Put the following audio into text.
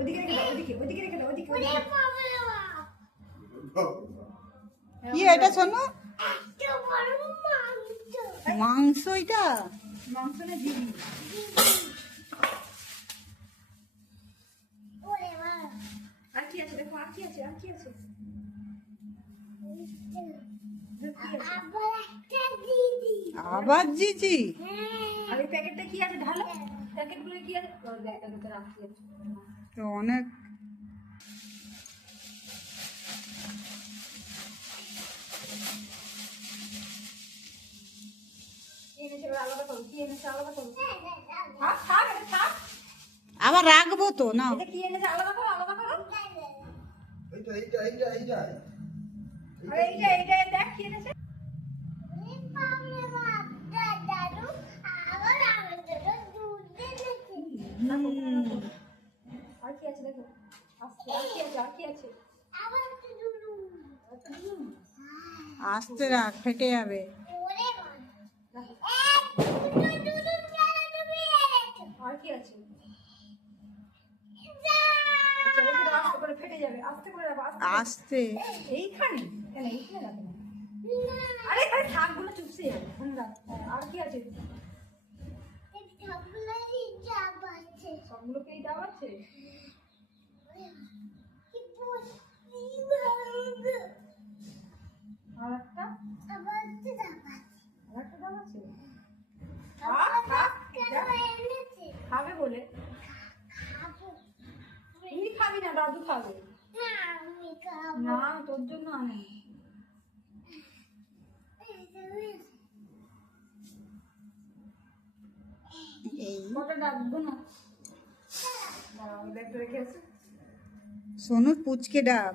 ওদিকে রেখে দাও, ওদিকে রেখে দাও, ওদিকে। কি এটা শোনো? মাংস এটা? মাংস না দিবি। আর কি আছে দেখো, আর কি আছে, আর কি আছে? আবার জিজি? আর এই প্যাকেটটা কি আছে ঢালো, প্যাকেটগুলো কি আছে? ব্যাগটার ভিতরে রাখছি তো অনেক। আলাদা করো, কি এনেছে আলাদা করো। থাক থাক, এটা থাক। আবার রাখবো তো না। এটা কি এনেছে আলাদা করো, আলাদা করো। আর এইটা দেখ কি এনেছে। আর কি আছে দেখো, আর কি আছে, আর কি আছে? আস্তে রাখ, ফেটে যাবে। আর কি আছে? আচ্ছা রেখে দাও, আস্তে করে ফেটে যাবে, আস্তে করে রাখো, আস্তে। এইখানে কেন, এইখানে রাখো না। আরে আরে থাকগুলো চুপসে যাবে, ফোন রাখ। আর কি আছে? সবগুলোকেই যাওয়াচ্ছে। আর একটা যাওয়াচ্ছে। খাবে বলে তুই খাবি না, দাদু খাবে। না তোর জন্য আনে। কটা ডাকবো না, ব্যাগটা রেখে আছে। সোনুর পুচকে ডাব।